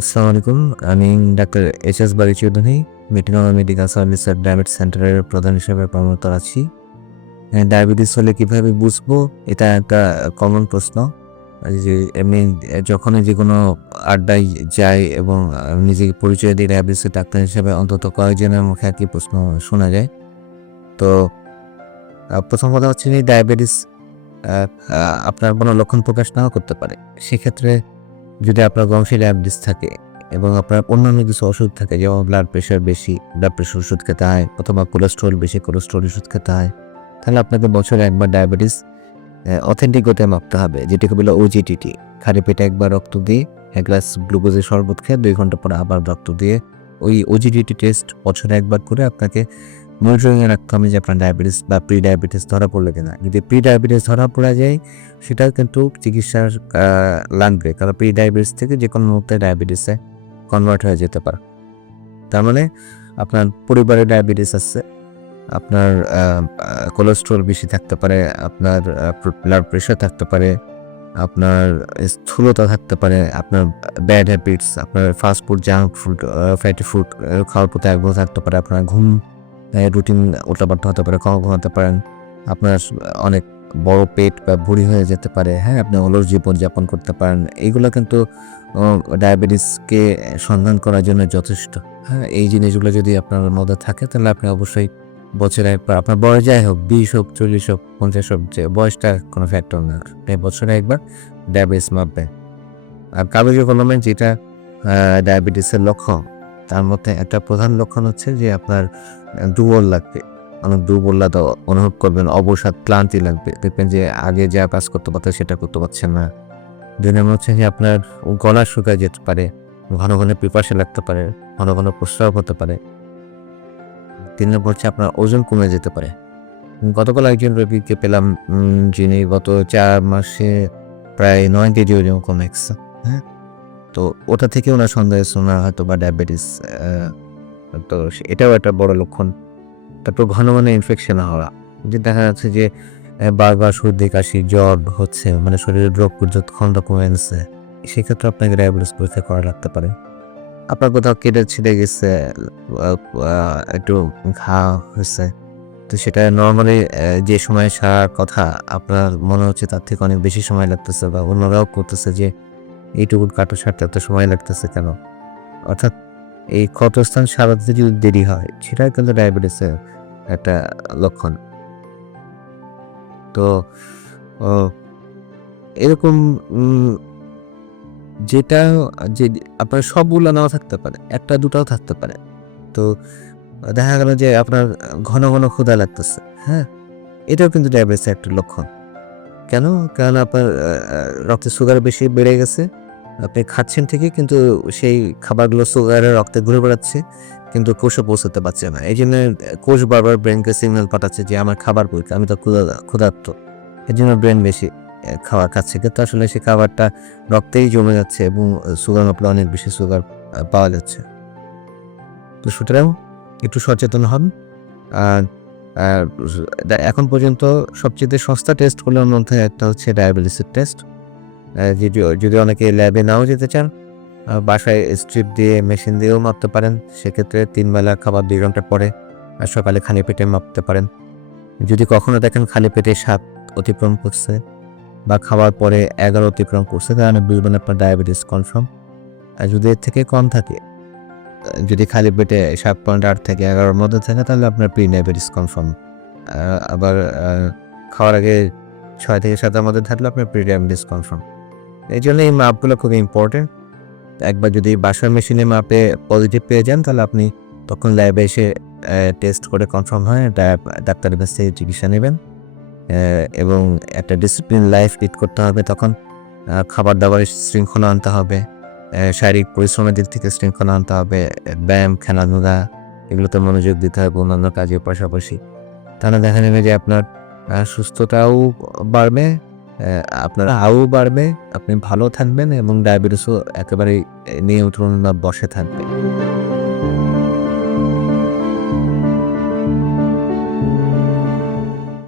আসসালামু আলাইকুম। আমি ডাক্তার এইচ.এস. বারী চৌধুরী, ভেটেরিনারি মেডিকেল সার্ভিসের ডায়াবেটিস সেন্টারের প্রধান হিসেবে কর্মরত আছি। ডায়াবেটিস হলে কিভাবে বুঝবো? এটা একটা কমন প্রশ্ন। এই যে এমনি যখনই যেকোনো আড্ডায় যাই এবং নিজেকে পরিচয় দিই ডায়াবেটিসের ডাক্তার হিসেবে অন্তত কয়েকজনের মুখে একই প্রশ্ন শোনা যায়। তো প্রথম কথা হচ্ছে যে ডায়াবেটিস আ আ আপনার কোনো লক্ষণ প্রকাশ নাও করতে পারে। সেক্ষেত্রে যদি আপনার বংশে ডায়াবেটিস থাকে এবং আপনার অন্যান্য কিছু অসুখ থাকে, যেমন ব্লাড প্রেশার বেশি, ব্লাড প্রেশার ওষুধ খেতে হয়, অথবা কোলেস্টেরল বেশি, কোলেস্টেরল ওষুধ খেতে হয়, তাহলে আপনাকে বছরে একবার ডায়াবেটিস অথেন্টিক গতিতে মাপতে হবে, যেটাকে বলে ওজিটিটি। খালি পেটে একবার রক্ত দিয়ে ১ গ্লাস গ্লুকোজের শরবত খেয়ে ২ ঘন্টা পরে আবার রক্ত দিয়ে ওই ওজিডিটি টেস্ট বছরে একবার করে আপনাকে মনিটরিংয়ে রাখতে হবে যে আপনার ডায়াবেটিস বা প্রি ডায়াবেটিস ধরা পড়লো কিনা। যদি প্রি ডায়াবেটিস ধরা পড়া যায়, সেটাও কিন্তু চিকিৎসার লাগবে, কারণ প্রি ডায়াবেটিস থেকে যে কোনো মুহূর্তে ডায়াবেটিসে কনভার্ট হয়ে যেতে পারে। তার মানে আপনার পরিবারে ডায়াবেটিস আছে, আপনার কোলেস্টেরল বেশি থাকতে পারে, আপনার ব্লাড প্রেশার থাকতে পারে, আপনার স্থূলতা থাকতে পারে, আপনার ব্যাড হ্যাবিটস, আপনার fast food, junk food, fatty food খাওয়ার প্রতি আগ্রহ থাকতে পারে, আপনার ঘুম রুটিন উল্টাপাল্টা হতে পারে, কম ঘুমাতে পারেন, আপনার অনেক বড় পেট বা ভুঁড়ি হয়ে যেতে পারে, হ্যাঁ, আপনি অলস জীবনযাপন করতে পারেন। এইগুলো কিন্তু ডায়াবেটিসকে সন্ধান করার জন্য যথেষ্ট। হ্যাঁ, এই জিনিসগুলো যদি আপনার মধ্যে থাকে, তাহলে আপনি অবশ্যই বছরে একবার, আপনার বয়স যাই হোক, ২০ হোক, ৪০ হোক, ৫০ হোক, যে বয়সটা কোনো ফ্যাক্টর না, আপনি বছরে একবার ডায়াবেটিস মাপবেন। আর কার্ডিও ভ্যালুমেন্ট, যেটা ডায়াবেটিসের লক্ষণ, তার মধ্যে একটা প্রধান লক্ষণ হচ্ছে যে আপনার দুর্বল লাগবে, অনেক দুর্বলতা অনুভব করবেন, অবসাদ, ক্লান্তি লাগবে। দেখবেন যে আগে যা কাজ করতে পারতেন সেটা করতে পারছেন না। ২ নম্বর হচ্ছে যে আপনার গলা শুকায় যেতে পারে, ঘন ঘন পিপাসা লাগতে পারে, ঘন ঘন প্রস্রাব হতে পারে। ৩ নম্বর হচ্ছে আপনার ওজন কমে যেতে পারে। গতকাল একজন রোগীকে পেলাম, যিনি গত ৪ মাসে প্রায় ৯ কেজি ওজন কমে গেছে। হ্যাঁ? তো ওটা থেকে ওনার সন্দেহ হয়েছে ওনার হয়তোবা ডায়াবেটিস। তো এটাও একটা বড় লক্ষণ। তারপর ঘন ঘন ইনফেকশন হওয়া, যে দেখা যাচ্ছে যে বারবার সর্দি, কাশি, জ্বর হচ্ছে, মানে শরীরের রোগ প্রতিরোধ ক্ষমতা কমে গেছে। সেক্ষেত্রে আপনাকে ডায়াবেটিস পরীক্ষা করা লাগতে পারে। আপনার কোথাও কেটে ছিঁড়ে গেছে, একটু ঘা হয়েছে, তো সেটা নরমালি যে সময়ে সারার কথা আপনার মনে হচ্ছে তার থেকে অনেক বেশি সময় লাগতেছে, বা অন্যরাও করতেছে যে এইটুকু কাটো সারতে এত সময় লাগতেছে কেন? অর্থাৎ এই ক্ষতস্থান সারাতে যদি দেরি হয়, সেটাই কিন্তু ডায়াবেটিসের একটা লক্ষণ। তো ও এরকম উম যেটা যে আপনার সবগুলা নাও থাকতে পারে, ১ টা ২ টাও থাকতে পারে। তো দেখা গেল যে আপনার ঘন ঘন ক্ষুধা লাগতেছে, হ্যাঁ? এটাও কিন্তু ডায়াবেটিসের একটা লক্ষণ। কেন? কারণ আপনার রক্তে সুগার বেশি বেড়ে গেছে। আপনি খাচ্ছেন ঠিকই, কিন্তু সেই খাবারগুলো সুগারের রক্তে ঘুরে বেড়াচ্ছে, কিন্তু কোষে পৌঁছাতে পারছে না। এইজন্য কোষ বারবার ব্রেইনকে সিগন্যাল পাঠাচ্ছে যে আমার খাবার প্রয়োজন, আমি তো ক্ষুধার্ত। এজন্য ব্রেইন বেশি খাবার খাচ্ছে। কিন্তু আসলে সেই খাবারটা রক্তেই জমে যাচ্ছে এবং সুগার মাপলে অনেক বেশি সুগার পাওয়া যাচ্ছে। তো সুতরাং একটু সচেতন হন। আর আর এখন পর্যন্ত সবচাইতে সস্তা টেস্ট গুলোর মধ্যে একটা হচ্ছে ডায়াবেটিসের টেস্ট। যদি অনেকে ল্যাবে নাও যেতে চান, বাসায় স্ট্রিপ দিয়ে মেশিন দিয়েও মাপতে পারেন। সেক্ষেত্রে ৩ বেলা খাবার ২ ঘন্টা পরে আর সকালে খালি পেটে মাপতে পারেন। যদি কখনো দেখেন খালি পেটে ৭ অতিক্রম করছে বা খাওয়ার পরে ১১ অতিক্রম করছে, তাহলে বুঝবেন আপনার ডায়াবেটিস কনফার্ম। আর যদি এর থেকে কম থাকে, যদি খালি পেটে ৭.৮ থেকে ১১ এর মধ্যে থাকে, তাহলে আপনার প্রি ডায়াবেটিস কনফার্ম। আবার খাওয়ার আগে ৬ থেকে ৭ এর মধ্যে থাকলে আপনার প্রি ডায়াবেটিস কনফার্ম। এই জন্য এই মাপগুলো খুবই ইম্পর্টেন্ট। একবার যদি বাসার মেশিনে মাপে পজিটিভ পেয়ে যান, তাহলে আপনি তখন ল্যাবে এসে টেস্ট করে কনফার্ম হয় ডাক্তারের কাছ থেকে চিকিৎসা নেবেন। এবং একটা ডিসিপ্লিন লাইফ লিড করতে হবে তখন। খাবার দাবারের শৃঙ্খলা আনতে হবে, শারীরিক পরিশ্রমের দিক থেকে শৃঙ্খলা আনতে হবে, ব্যায়াম, খেলাধুলা, এগুলোতে মনোযোগ দিতে হবে অন্যান্য কাজের পাশাপাশি। তাহলে দেখা যাবে যে আপনার সুস্থতাও বাড়বে, আপনার আয়ও বাড়বে, আপনি ভালো থাকবেন এবং ডায়াবেটিসও একেবারেই নিয়ন্ত্রণ বা বশে থাকবে।